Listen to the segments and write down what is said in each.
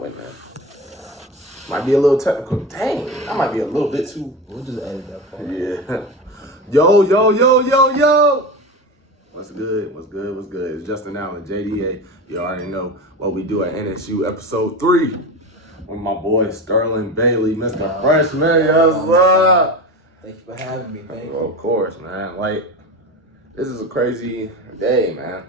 Wait, man. Might be a little technical. Dang, that might be a little bit too. We'll just edit that part. Yeah. Yo. What's good? It's Justin Allen, JDA. You already know what we do at NSU episode 3 with my boy Sterling Baiiley, Mr. Freshman. Yes, sir. Thank you for having me. Thank you. Of course, man. Like, this is a crazy day, man.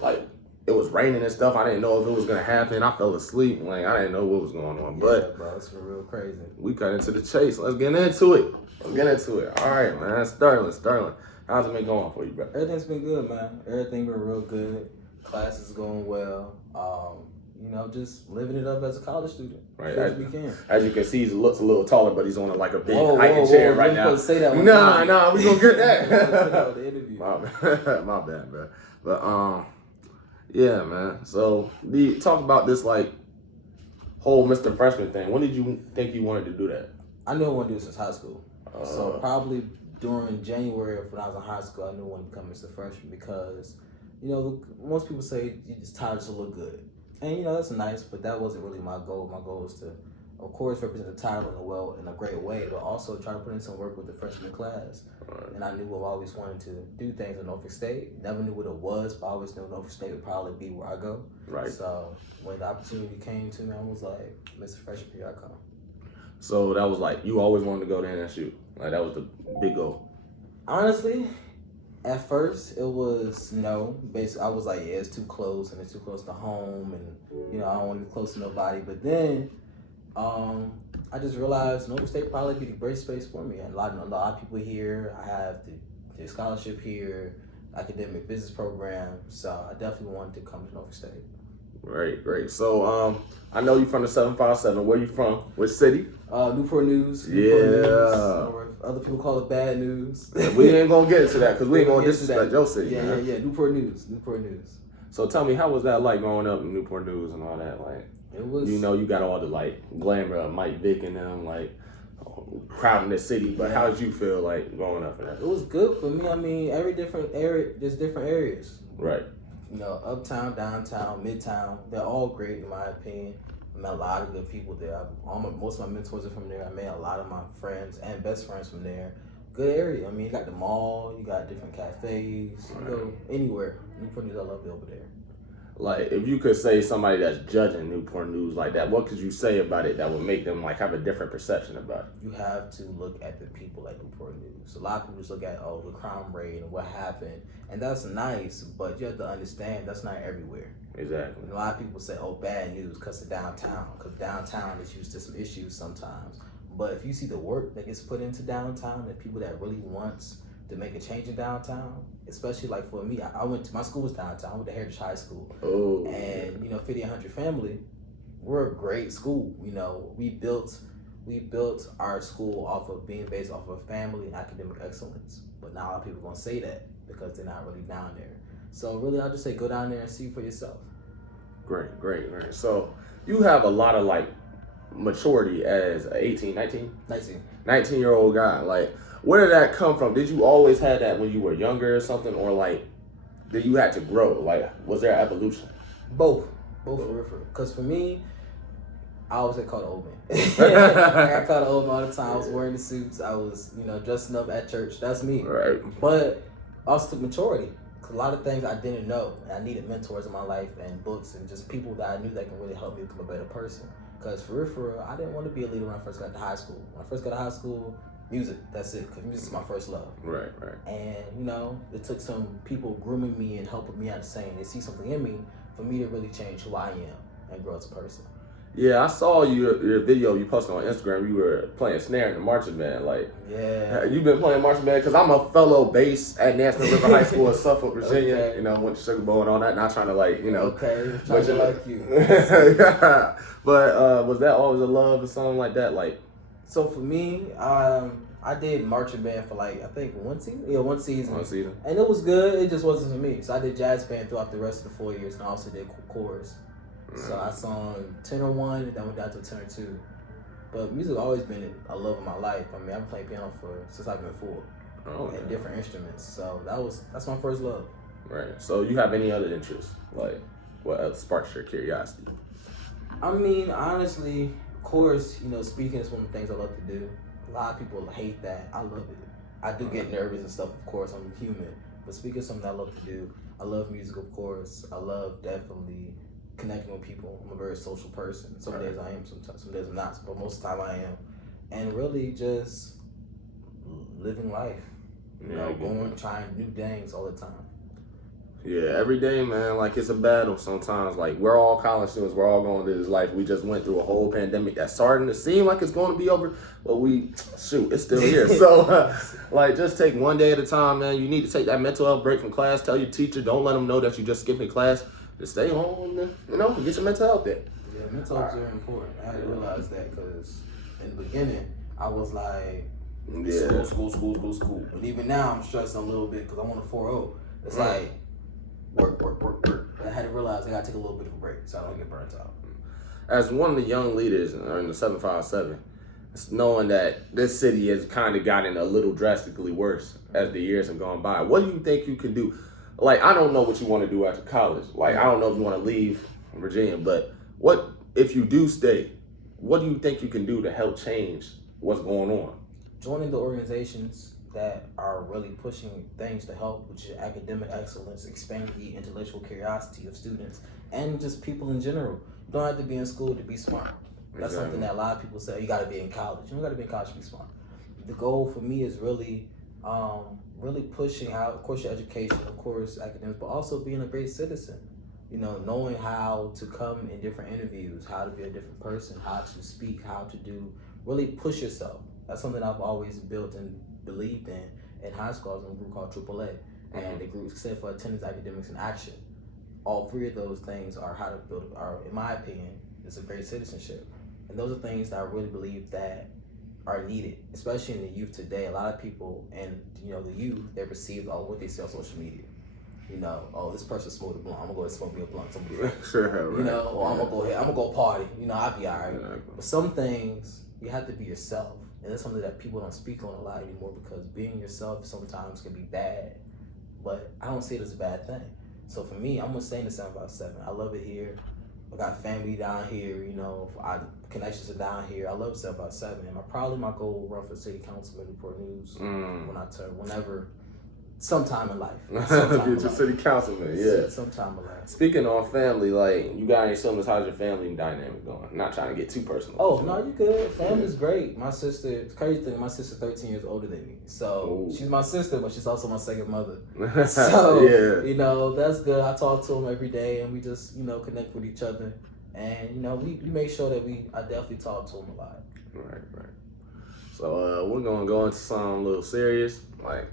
Like, it was raining and stuff. I didn't know if it was gonna happen. I fell asleep. Like, I didn't know what was going on. But bro, it's real crazy. We cut into the chase. Let's get into it. All right, man. Sterling. How's it been going for you, bro? Everything's been good, man. Everything been real good. Class is going well. Just living it up as a college student. Right. As you can see, he looks a little taller, but he's on like a big hiking chair right now. Say that nah, we gonna get that. The interview. My bad, bro. But yeah, man. So talk about this like whole Mr. Freshman thing. When did you think you wanted to do that? I knew I wanted to do it since high school. So probably during January when I was in high school, I knew I wanted to become Mr. Freshman because, most people say you just tired to look good. And, that's nice, but that wasn't really my goal. My goal was to, of course, represent the title in a great way, but also try to put in some work with the freshman class. Right. And I knew I always wanted to do things in Norfolk State. Never knew what it was, but I always knew Norfolk State would probably be where I go. Right. So when the opportunity came to me, I was like, Mr. Freshman, here I come. So that was like, you always wanted to go to NSU. Like, that was the big goal. Honestly, at first, it was no. Basically, I was like, yeah, it's too close, and it's too close to home, and, I don't want to be close to nobody. But then, I just realized Norfolk State probably be the great space for me. And a lot of people here. I have the scholarship here, academic business program. So I definitely wanted to come to Norfolk State. Great. So, I know you're from the 757. Where you from? Which city? Newport News. Or other people call it bad news. We ain't gonna get into that because we ain't gonna disrespect your city. Yeah. Newport News. So tell me, how was that like growing up in Newport News and all that? Like, it was. You got all the like glamour of Mike Vick and them like crowding the city. But how did you feel like growing up in that? It was good for me. I mean, every different area, there's different areas. Right. Uptown, downtown, midtown, they're all great in my opinion. I met a lot of good people there. Most of my mentors are from there. I met a lot of my friends and best friends from there. Good area. I mean, you got the mall, you got different cafes. You go anywhere. Newport News, I love it over there. Like, if you could say somebody that's judging Newport News like that, what could you say about it that would make them like have a different perception about it? You have to look at the people at Newport News. A lot of people just look at, the crime rate and what happened. And that's nice, but you have to understand that's not everywhere. Exactly. And a lot of people say, bad news because of downtown. Because downtown is used to some issues sometimes. But if you see the work that gets put into downtown and people that really wants to make a change in downtown, especially like for me, my school was downtown. I went to Heritage High School. Oh. And 5800 family, we're a great school. We built our school off of being based off of family and academic excellence. But now a lot of people are gonna say that because they're not really down there. So really, I'll just say go down there and see for yourself. Great. So you have a lot of like maturity as a 19-year-old guy. Like, where did that come from? Did you always have that when you were younger or something, or like did you have to grow? Like, was there evolution? Both for real. Because for me, I always get called an old man. I got called an old man all the time. I was wearing the suits. I was, dressing up at church. That's me. Right. But also took maturity. Cause a lot of things I didn't know, and I needed mentors in my life and books and just people that I knew that can really help me become a better person. Because for real, I didn't want to be a leader when I first got to high school. When I first got to high school, music, that's it. Because music is my first love. Right. And, it took some people grooming me and helping me out, saying they see something in me for me to really change who I am and grow as a person. Yeah, I saw your video you posted on Instagram. You were playing snare in the marching band. Like, yeah, you've been playing marching band because I'm a fellow bass at National River High School in Suffolk, Virginia. Okay. Went to Sugar Bowl and all that. Not trying to Okay, trying to like you. Yeah. But was that always a love or something like that? Like, so for me, I did marching band for I think one season. Yeah, one season. And it was good. It just wasn't for me. So I did jazz band throughout the rest of the 4 years, and I also did chorus. So I sung tenor 1, and then went down to tenor 2. But music has always been a love of my life. I mean, I've been playing piano since I've been 4, and different instruments. So that's my first love. Right. So you have any other interests? Like, what else sparks your curiosity? I mean, honestly, of course, speaking is one of the things I love to do. A lot of people hate that. I love it. I do get nervous and stuff, of course. I'm human. But speaking is something I love to do. I love music, of course. I love definitely connecting with people. I'm a very social person. Some days I am, some days I'm not. But most of the time I am. And really just living life. Trying new things all the time. Yeah, every day, man, like it's a battle sometimes. Like we're all college students, we're all going through this life. We just went through a whole pandemic that's starting to seem like it's going to be over, but it's still here. So, like, just take one day at a time, man. You need to take that mental health break from class. Tell your teacher, don't let them know that you just skipping class. Just stay home, and get your mental health there. Yeah, mental health is very important. I had to realize that because in the beginning, I was like, school. But even now, I'm stressing a little bit because I'm on a 4.0. It's like, work. I had to realize I got to take a little bit of a break so I don't get burnt out. As one of the young leaders in the 757, it's knowing that this city has kind of gotten a little drastically worse as the years have gone by. What do you think you can do? Like, I don't know what you want to do after college. Like, I don't know if you want to leave Virginia, but what if you do stay? What do you think you can do to help change what's going on? Joining the organizations that are really pushing things to help, which is academic excellence, expanding the intellectual curiosity of students, and just people in general. You don't have to be in school to be smart. That's something that a lot of people say, you got to be in college. You don't got to be in college to be smart. The goal for me is really pushing out, of course, your education, of course, academics, but also being a great citizen. Knowing how to come in different interviews, how to be a different person, how to speak, how to really push yourself. That's something I've always built and believed in high school. I was in a group called AAA, and the group stood for Attendance, Academics, and Action. All three of those things are how to build, in my opinion, it's a great citizenship. And those are things that I really believe that are needed, especially in the youth today. A lot of people, and the youth, they receive what they see on social media. This person smoked a blunt, I'm gonna go smoke me a blunt. Sure, right. Or I'm gonna go party. I'll be all right. Exactly. But some things you have to be yourself. And it's something that people don't speak on a lot anymore because being yourself sometimes can be bad. But I don't see it as a bad thing. So for me, I'm gonna stay in the 757. I love it here. I got family down here, connections are down here. I love 757. And my goal will run for city councilman in Newport News whenever. Sometime in life. Get your city councilman, yeah. Sometime in life. Speaking on family, like, you got any symptoms, how's your family dynamic going? I'm not trying to get too personal. Oh, no, you good. Family's great. My sister, it's crazy thing, my sister's 13 years older than me. So, she's my sister, but she's also my second mother. So, yeah. That's good. I talk to them every day, and we just, connect with each other. And, we make sure that I definitely talk to them a lot. Right. So, we're going to go into something a little serious, like,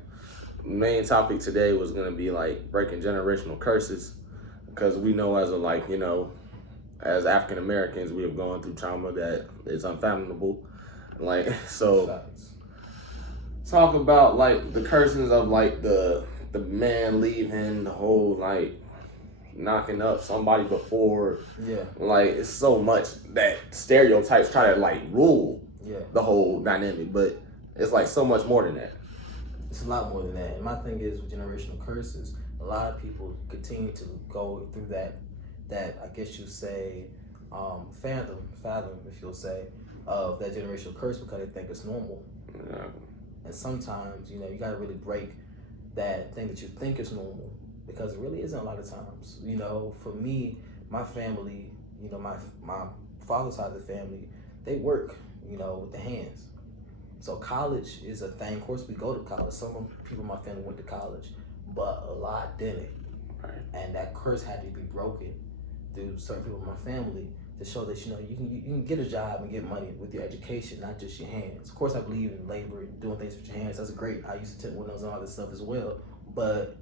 main topic today was going to be like breaking generational curses, because we know as African Americans, we have gone through trauma that is unfathomable. Like, so talk about like the curses of like the man leaving, the whole like knocking up somebody before. Yeah. Like, it's so much that stereotypes try to like rule the whole dynamic, but it's like so much more than that. It's a lot more than that. And my thing is with generational curses, a lot of people continue to go through that I guess you say, fathom, if you'll say, of that generational curse because they think it's normal. Yeah. And sometimes, you gotta really break that thing that you think is normal because it really isn't a lot of times. For me, my family, my father's side of the family, they work, with the hands. So college is a thing. Of course, we go to college. Some people in my family went to college, but a lot didn't. Right. And that curse had to be broken through certain people in my family to show that you can get a job and get money with your education, not just your hands. Of course, I believe in labor and doing things with your hands. That's great. I used to tip windows and all this stuff as well. But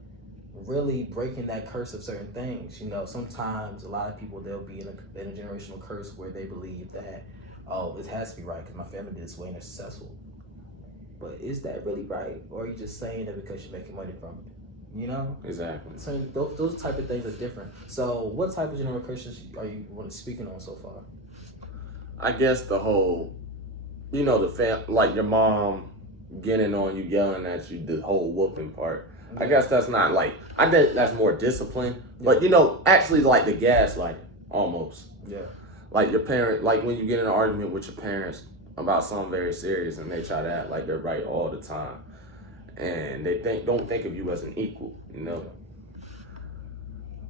really breaking that curse of certain things. Sometimes a lot of people, they'll be in a generational curse where they believe that, oh, it has to be right because my family did this way and they're successful. But is that really right? Or are you just saying that because you're making money from it? Exactly. So those type of things are different. So what type of generational curses are you speaking on so far? I guess the whole, like your mom getting on you, yelling at you, the whole whooping part. I guess that's not like, I think that's more discipline. But, actually like the gaslighting, almost. Yeah. like your parent, like when you get in an argument with your parents about something very serious and they try to act like they're right all the time, and they don't think of you as an equal, you know.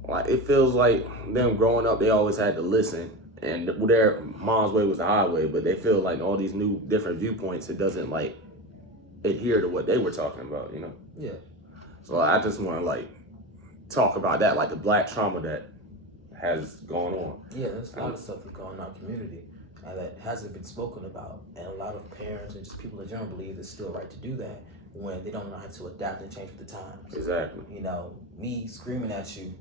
Like it feels like them growing up, they always had to listen, and their mom's way was the highway. But they feel like all these new different viewpoints, it doesn't like adhere to what they were talking about, you know. Yeah. So I just want to like talk about that, like the black trauma that has gone on. Yeah, there's a lot of stuff that's going on in our community that hasn't been spoken about, and a lot of parents and just people in general believe it's still right to do that when they don't know how to adapt and change with the times. Exactly. You know, me screaming at you,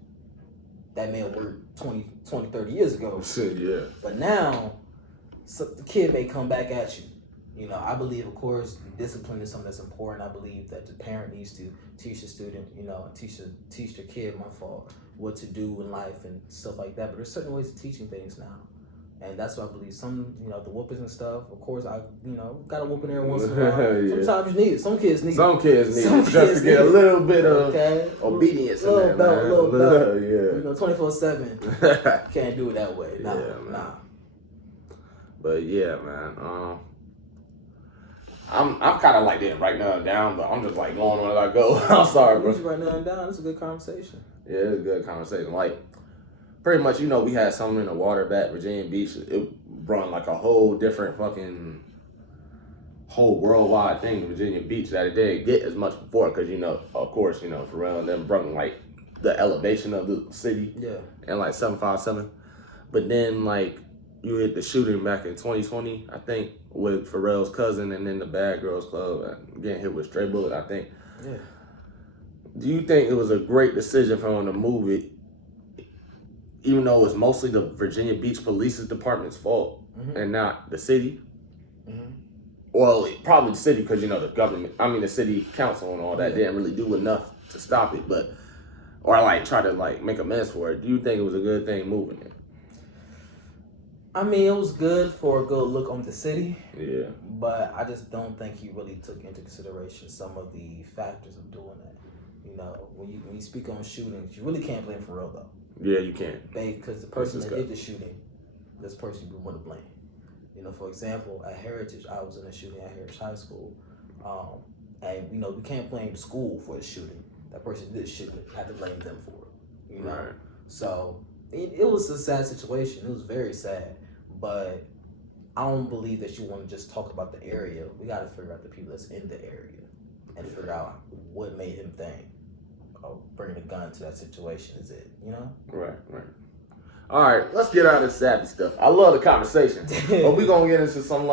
that may have worked 20, 30 years ago. Yeah. But now, the kid may come back at you. You know, I believe, of course, discipline is something that's important. I believe that the parent needs to teach the student, you know, teach their kid, what to do in life and stuff like that. But there's certain ways of teaching things now. And that's what I believe. Some, you know, the whoopings and stuff, of course, got a whooping every once in a while. Yeah. Sometimes you need it. Some kids need it. Some kids need it just to get a little bit of obedience in there, man. A little belt. Yeah. You know, 24/7. Can't do it that way. Nah. But yeah, man. I'm kind of like that right now down, but I'm just like going on as I go. I'm sorry, bro. Right now and down. It's a good conversation. Yeah, it's a good conversation. Like, pretty much, you know, we had something in the water back Virginia Beach. It brought like a whole different whole worldwide thing to Virginia Beach that it didn't get as much before. Because, you know, of course, you know, Pharrell and them brought like the elevation of the city. Yeah. And like 757. But then, like, you hit the shooting back in 2020, I think, with Pharrell's cousin and then the Bad Girls Club getting hit with stray bullet, I think. Yeah. Do you think it was a great decision for him to move it, even though it's mostly the Virginia Beach Police Department's fault and not the city? Mm-hmm. Well, probably the city because, you know, the city council and all that didn't really do enough to stop it, or like try to like make amends for it. Do you think it was a good thing moving it? I mean, it was good for a good look on the city. Yeah. But I just don't think he really took into consideration some of the factors of doing that. You know, when you speak on shootings, you really can't blame Pharrell though. Yeah, you can't. Because the person that did the shooting, this person you want to blame. You know, for example, at Heritage, I was in a shooting at Heritage High School, and you know we can't blame the school for the shooting. That person did the shooting, had to blame them for it. You know, right. So it was a sad situation. It was very sad. But I don't believe that you want to just talk about the area. We got to figure out the people that's in the area and figure out what made him think, oh, bringing a gun to that situation is it, you know? Right. All right, let's get out of the savvy stuff. I love the conversation. But we're going to get into some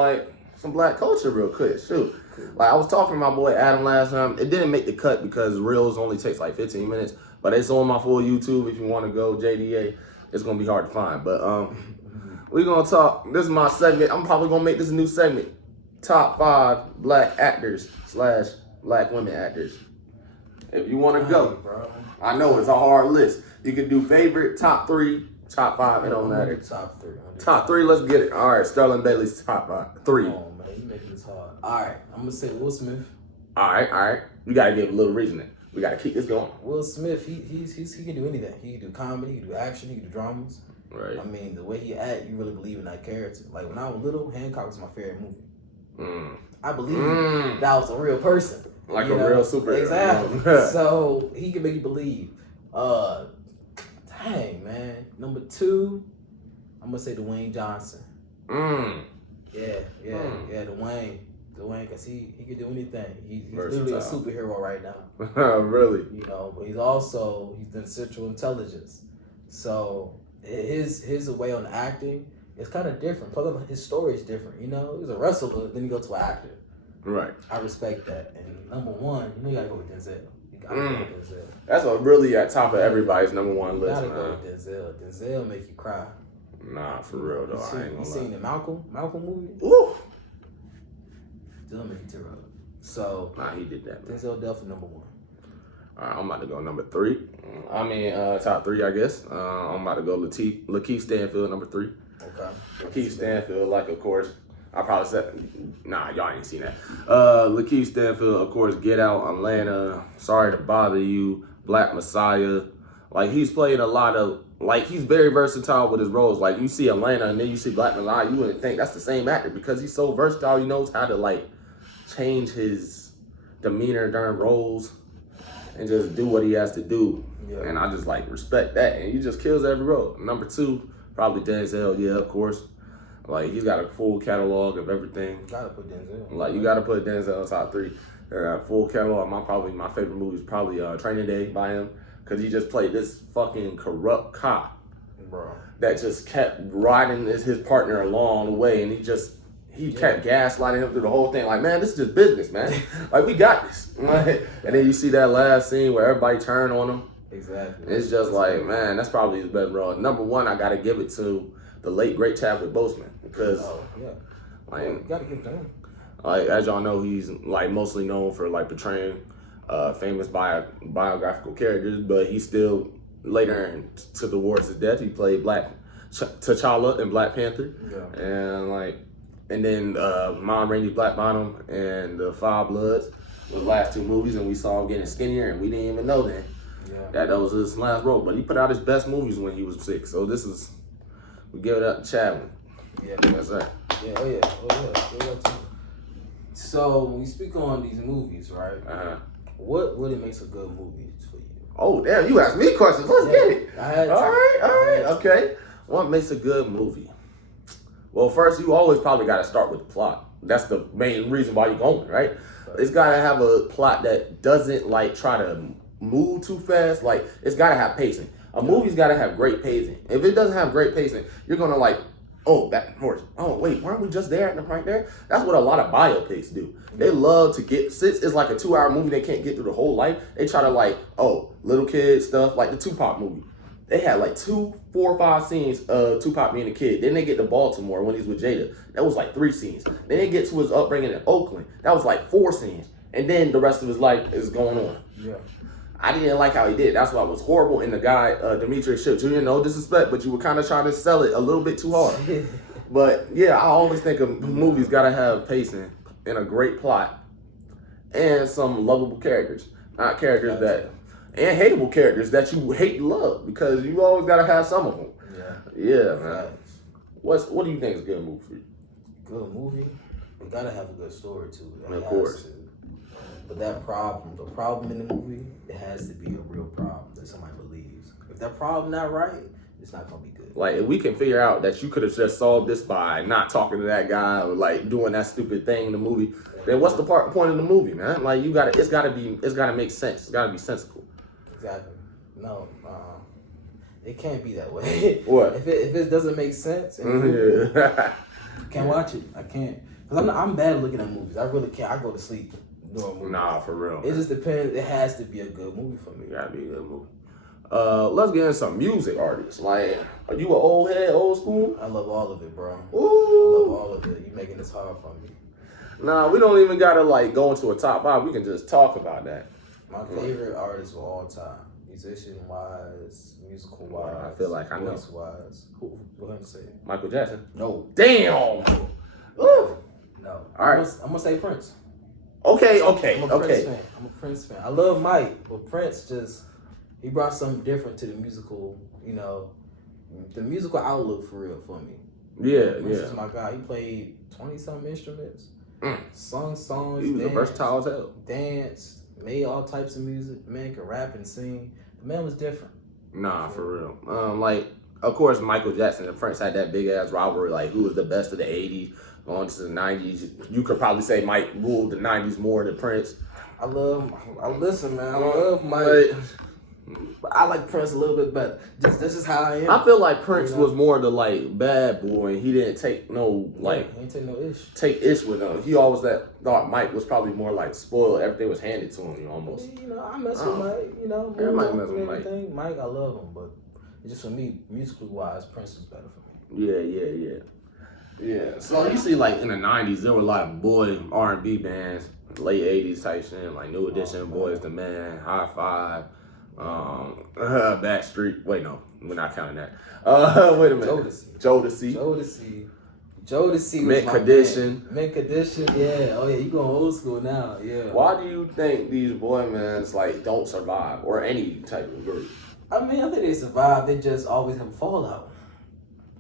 black culture real quick. Shoot. Cool. Like I was talking to my boy Adam last time. It didn't make the cut because Reels only takes like 15 minutes. But it's on my full YouTube if you want to go. JDA. It's going to be hard to find. But we're going to talk. This is my segment. I'm probably going to make this a new segment. Top 5 black actors / black women actors. If you want to go. Bro. I know it's a hard list. You can do favorite, top 3, top 5. It don't matter. Top 3. Top 3, let's get it. All right, Sterling Bailey's top 3. Come on, man. You making this hard. All right. I'm going to say Will Smith. All right. You got to give a little reasoning. We got to keep this going. Will Smith, he can do anything. He can do comedy, he can do action, he can do dramas. Right. I mean, the way he act, you really believe in that character. Like, when I was little, Hancock was my favorite movie. I believe that was a real person. Like a real superhero. Exactly. So, he can make you believe. Dang, man. Number 2, I'm going to say Dwayne Johnson. Yeah, Dwayne, because he can do anything. He's literally a superhero right now. Really? You know, but he's in Central Intelligence. So his way on acting is kind of different. Plus, his story is different. You know, he's a wrestler, then you go to an actor. Right. I respect that. And number 1, you know, you gotta go with Denzel. Go with Denzel. That's really at top of everybody's number 1 list. You gotta go with Denzel. Denzel make you cry. Nah, for real though. I ain't gonna lie. You seen the Malcolm movie? Ooh. Denzel make you tear up. So nah, he did that. Man. Denzel definitely number 1. All right, I'm about to go number 3. I mean, top 3, I guess. I'm about to go Lakeith Stanfield, number 3. Okay. Lakeith Stanfield, like, of course, I probably said, nah, y'all ain't seen that. Lakeith Stanfield, of course, Get Out, Atlanta, Sorry to Bother You, Black Messiah. Like, he's played a lot of like he's very versatile with his roles. Like you see Atlanta and then you see Black Milan, you wouldn't think that's the same actor because he's so versatile. He knows how to like change his demeanor during roles and just do what he has to do. Yeah. And I just like respect that. And he just kills every role. Number 2, probably Denzel. Yeah, of course. Like he's got a full catalog of everything. Gotta put Denzel. Like you gotta put Denzel top 3. Full catalog. My favorite movie is probably Training Day by him. Because he just played this fucking corrupt cop, bro, that just kept riding his partner along the way, and he kept gaslighting him through the whole thing. Like, man, this is just business, man. Like, we got this. Right? And then you see that last scene where everybody turned on him. Exactly. It's just like, man, that's probably his best role. Number 1, I gotta give it to the late great Chadwick Boseman because, like, you gotta give it to him. Like, as y'all know, he's like mostly known for like portraying famous biographical characters, but he still later towards his death, he played Black T'Challa in Black Panther, and then Mom Rainey's Black Bottom and the Five Bloods was the last 2 movies, and we saw him getting skinnier, and we didn't even know then that was his last role. But he put out his best movies when he was 6, so we give it up to Chadwick. Yeah, yes sir. Yeah, oh yeah. So we speak on these movies, right? What really makes a good movie for you? Oh, damn, you asked me questions. Let's get it. All right. Okay. What makes a good movie? Well, first, you always probably got to start with the plot. That's the main reason why you're going, right? It's got to have a plot that doesn't, like, try to move too fast. Like, it's got to have pacing. A movie's got to have great pacing. If it doesn't have great pacing, you're going to, like, oh, that horse. Oh, wait, weren't we just there and right there? That's what a lot of biopics do. They love to get, since it's like a 2-hour movie, they can't get through the whole life. They try to like, little kid stuff, like the Tupac movie. They had like 2, 4, 5 scenes of Tupac being a kid. Then they get to Baltimore when he's with Jada. That was like 3 scenes. Then they get to his upbringing in Oakland. That was like 4 scenes. And then the rest of his life is going on. Yeah. I didn't like how he did. That's why it was horrible. And the guy, Demetrius Shipp Jr., no disrespect, but you were kind of trying to sell it a little bit too hard. But yeah, I always think a movie's got to have pacing and a great plot and some lovable characters. Not characters and hateable characters that you hate and love, because you always got to have some of them. Yeah, man. What do you think is a good movie for you? Good movie? You got to have a good story too. Of course. But the problem in the movie, it has to be a real problem that somebody believes. If that problem not right, it's not gonna be good. Like, if we can figure out that you could have just solved this by not talking to that guy or like doing that stupid thing in the movie, then what's the point of the movie, man? Like, it's gotta make sense. It's gotta be sensible. Exactly. No, it can't be that way. What? If it doesn't make sense, can't watch it. I can't, because I'm bad at looking at movies. I really can't. I go to sleep during movies. Nah, for real. It just depends. It has to be a good movie for me. It gotta be a good movie. Let's get into some music artists. Like, are you an old head, old school? I love all of it, bro. Ooh. I love all of it. You making this hard for me. Nah, we don't even gotta like go into a top 5. We can just talk about that. My favorite artists of all time, musician wise, musical wise. I feel like I know. Voice wise. Who? Go ahead and say it. Michael Jackson. No. Damn. No. All right. I'm gonna say Prince. Okay. I'm a Prince fan. I love Mike, but Prince he brought something different to the musical, the musical outlook for real for me. Yeah, Prince is my guy. He played 20-something instruments, sung songs, he was versatile as hell. Danced, made all types of music. The man could rap and sing. The man was different. Nah, for real. Like, of course, Michael Jackson and Prince had that big ass rivalry. Like, who was the best of the '80s, going to the '90s? You could probably say Mike ruled the '90s more than Prince. Listen, man. I love Mike. But I like Prince a little bit better. This is how I am. I feel like Prince was more the like bad boy, and he didn't take he didn't take no ish. Take ish with him. He always thought Mike was probably more like spoiled. Everything was handed to him, almost. I mess with Mike. Everybody mess with Mike. Mike, I love him, but just for me, musically wise, Prince is better for me. Yeah. So you see, like in the '90s, there were a lot of boy R&B bands, late '80s type shit, like New Edition, Boys the Man, High Five. Backstreet. Wait, no, we're not counting that. Wait a minute. Jodeci. Mint Condition. Mint Condition. Yeah. Oh yeah, you going old school now. Yeah. Why do you think these boy bands like don't survive, or any type of group? I mean, I think they survive. They just always have a fallout.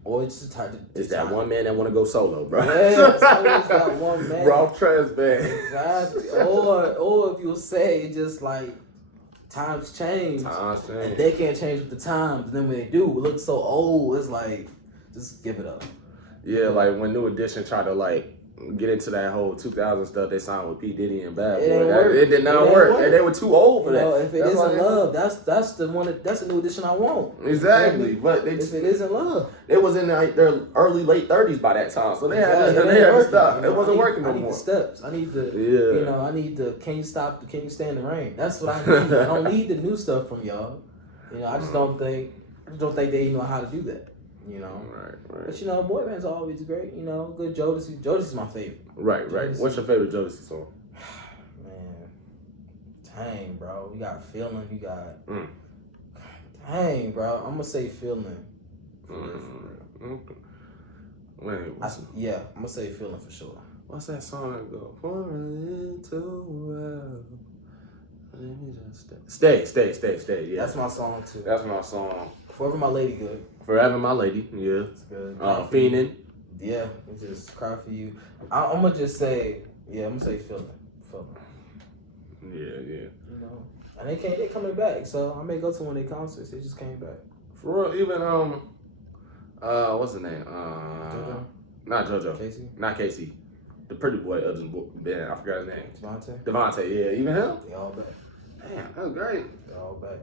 Or it's just hard to. It's that one man that want to go solo, bro. Yeah, it's always that one man. Bro, I'm trash bad. Exactly. Or if you'll say just like times change. And they can't change with the times. And then when they do, it looks so old. It's like, just give it up. Yeah, like when New Edition tried to like get into that whole 2000 stuff, they signed with P. Diddy and Bad Boy. It did not work. And they were too old for that. If it isn't love, that's the one. That's the New Edition I want. Exactly, but if it isn't love, they was in their early late 30s by that time, so they had to stop. It wasn't working no more. I need the steps. I need the I need the. Can you stop? Can you stand the rain? That's what I need. I don't need the new stuff from y'all. I just don't think they even know how to do that. Right. But boy bands are always great. Good Jodeci. Jodeci's my favorite. Right. What's your favorite Jodeci song? Man, dang, bro. You got Feeling. You got. Dang, bro. I'm gonna say Feeling. For real. Wait. I'm gonna say Feeling for sure. What's that song that go? For a little while. Let me just stay. Yeah, that's my song too. That's my song. Forever My Lady, good. Forever My Lady, yeah. It's good. Fiendin'. Yeah, just Cry For You. I'm gonna just say, I'm gonna say Feeling. Yeah. And they coming back, so I may go to one of their concerts. They just came back. For real, even what's the name? JoJo. Not JoJo. Casey. Not Casey. The pretty boy other band. I forgot his name. Devontae, yeah. Even him? They all back. Damn, that's great. They all back.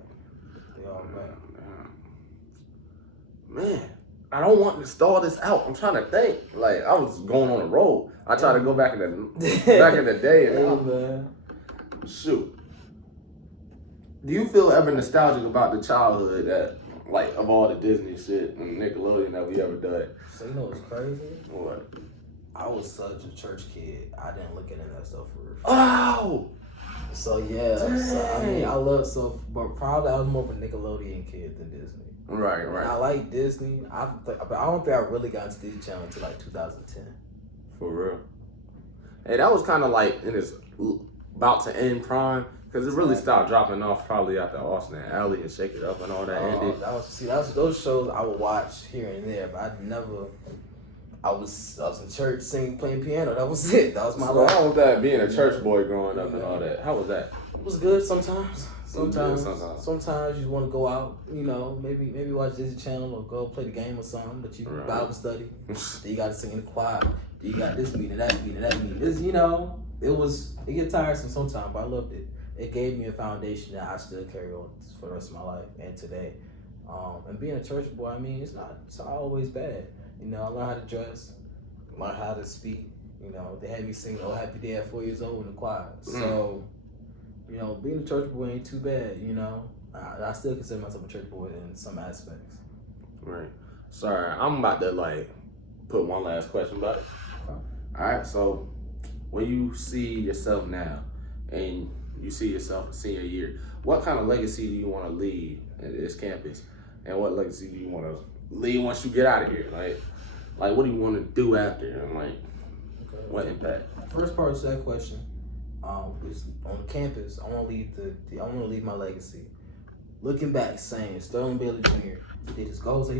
Man, I don't want to stall this out. I'm trying to think. Like I was going on a roll. I tried to go back in the day and man. Shoot. Do you feel ever nostalgic about the childhood that, like, of all the Disney shit and Nickelodeon that we ever done? So you know what's crazy? What? I was such a church kid. I didn't look into that stuff for real. Oh! So yeah, but probably I was more of a Nickelodeon kid than Disney. Right. And I like Disney. But I don't think I really got into Disney Channel until like 2010. For real. Hey, that was kind of like in its about to end prime because it really stopped dropping off probably after Austin and Alley and Shake It Up and all that ended. That was those shows I would watch here and there, but I was in church playing piano. That was it. That was my life. How was that being a church boy growing up and all that? How was that? It was good sometimes. Sometimes you want to go out, maybe watch Disney Channel or go play the game or something, but you Bible study. Then you got to sing in the choir. Then you got this meeting, that meeting. This, it gets tiresome sometimes, but I loved it. It gave me a foundation that I still carry on for the rest of my life and today. And being a church boy, I mean, it's not always bad. I learned how to dress, learned how to speak. They had me sing "Oh Happy Day" at 4 years old in the choir. So, being a church boy ain't too bad. I still consider myself a church boy in some aspects. Right. Sorry, I'm about to put one last question, but all right. So, when you see yourself now, and you see yourself in senior year, what kind of legacy do you want to leave at this campus, and what legacy do you want to leave once you get out of here? Like what do you want to do after, and what impact? First part of that question, is on campus. I want to leave my legacy. Looking back, saying Sterling Baiiley Jr. did his goals that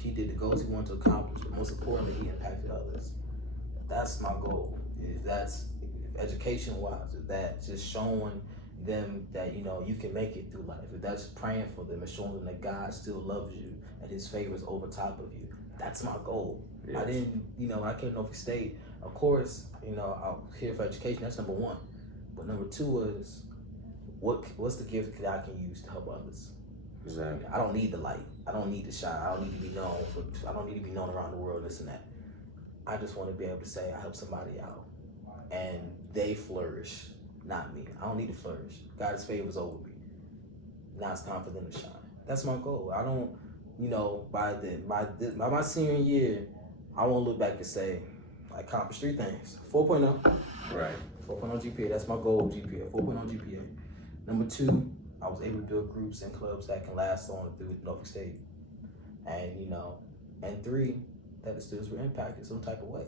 he did the goals he wanted to accomplish, but most importantly, he impacted others. That's my goal. If that's education wise, if that's just showing them that you can make it through life, if that's praying for them and showing them that God still loves you and His favor is over top of you, that's my goal. Yes. I didn't, I came to Norfolk State. Of course, I'm here for education. That's number one. But number two is what's the gift that I can use to help others? Exactly. I don't need the light. I don't need to shine. I don't need to be known I don't need to be known around the world. This and that. I just want to be able to say I help somebody out, and they flourish, not me. I don't need to flourish. God's favor is over me. Now it's time for them to shine. That's my goal. I don't, by my senior year, I won't look back and say I accomplished 3 things. 4.0. Right. 4.0 GPA. That's my goal. GPA. 4.0 GPA. Number 2, I was able to build groups and clubs that can last on through Norfolk State, and and 3, that the students were impacted some type of way.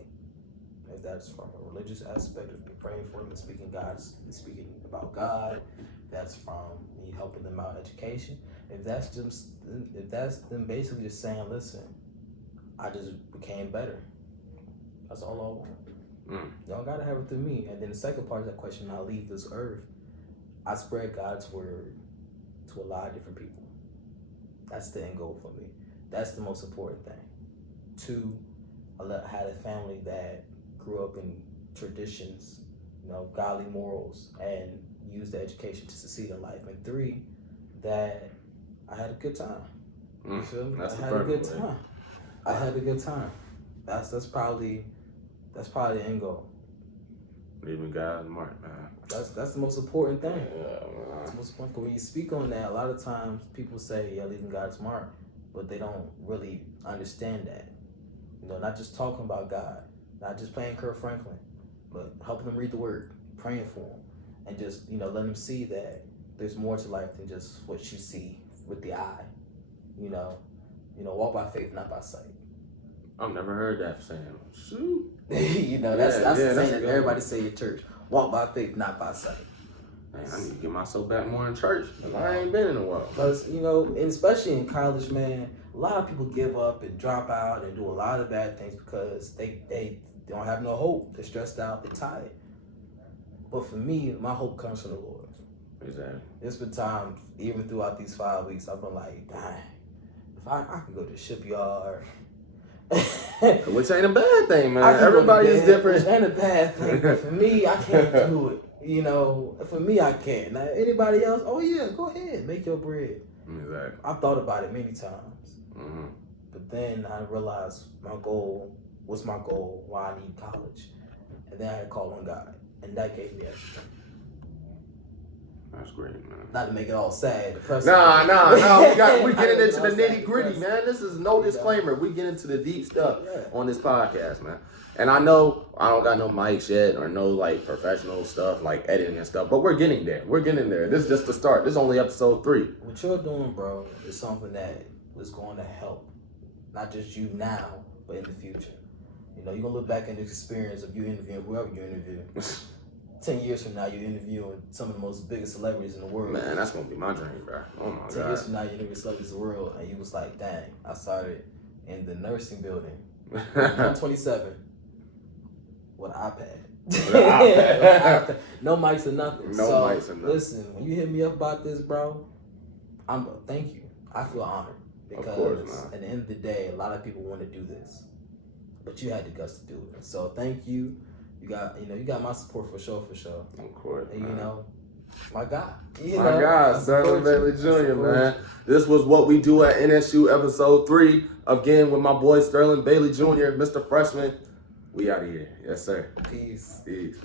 If that's from a religious aspect of praying for them and speaking about God, that's from me helping them out education, if that's them basically just saying, listen, I just became better. That's all I want. Y'all gotta have it through me. And then the second part of that question, I leave this earth, I spread God's word to a lot of different people. That's the end goal for me. That's the most important thing. 2, I had a family that grew up in traditions, godly morals, and used the education to succeed in life. And 3, that I had a good time. You feel me? I had a good time. I had a good time. That's probably the end goal. Leaving God's mark, man. That's the most important thing. Yeah, man. That's the most important. When you speak on that, a lot of times people say, "Yeah, leaving God's mark," but they don't really understand that. Not just talking about God, not just playing Kirk Franklin, but helping them read the Word, praying for them, and just letting them see that there's more to life than just what you see with the eye. Walk by faith, not by sight. I've never heard that saying. Shoot. That's the saying that everybody say at church. Walk by faith, not by sight. Man, I need to get myself back more in church. I ain't been in a while. Because, and especially in college, man, a lot of people give up and drop out and do a lot of bad things because they don't have no hope. They're stressed out. They're tired. But for me, my hope comes from the Lord. Exactly. There's been times, even throughout these 5 weeks, I've been like, dang, if I could go to the shipyard. Which ain't a bad thing, man. Everybody is different. Which ain't a bad thing. But for me, I can't do it. For me, I can't. Now, anybody else, oh yeah, go ahead, make your bread. Exactly. I've thought about it many times. Mm-hmm. But then I realized what's my goal, why I need college. And then I had to call on God. And that gave me everything. That's great, man. Not to make it all sad, depressing. No. We getting into the nitty gritty, man. This is no disclaimer. We get into the deep stuff on this podcast, man. And I know I don't got no mics yet or no professional stuff like editing and stuff, but we're getting there. This is just the start. This is only episode 3. What you're doing, bro, is something that is going to help not just you now, but in the future. You're going to look back at the experience of you interviewing whoever you interview. 10 years from now, you're interviewing some of the most biggest celebrities in the world. Man, that's going to be my dream, bro. Oh, my God. 10 years from now, you interview celebrities in the world, and you was like, dang, I started in the nursing building. I'm 27 with an iPad. No mics or nothing. Listen, when you hit me up about this, bro, thank you. I feel honored. Because at the end of the day, a lot of people want to do this. But you had the guts to do it. So thank you. You got my support for sure. Of course, and my God. My God, Sterling Baiiley Jr., man. This was what we do at NSU episode 3. Again, with my boy Sterling Baiiley Jr., Mr. Freshman. We out of here. Yes, sir. Peace. Peace.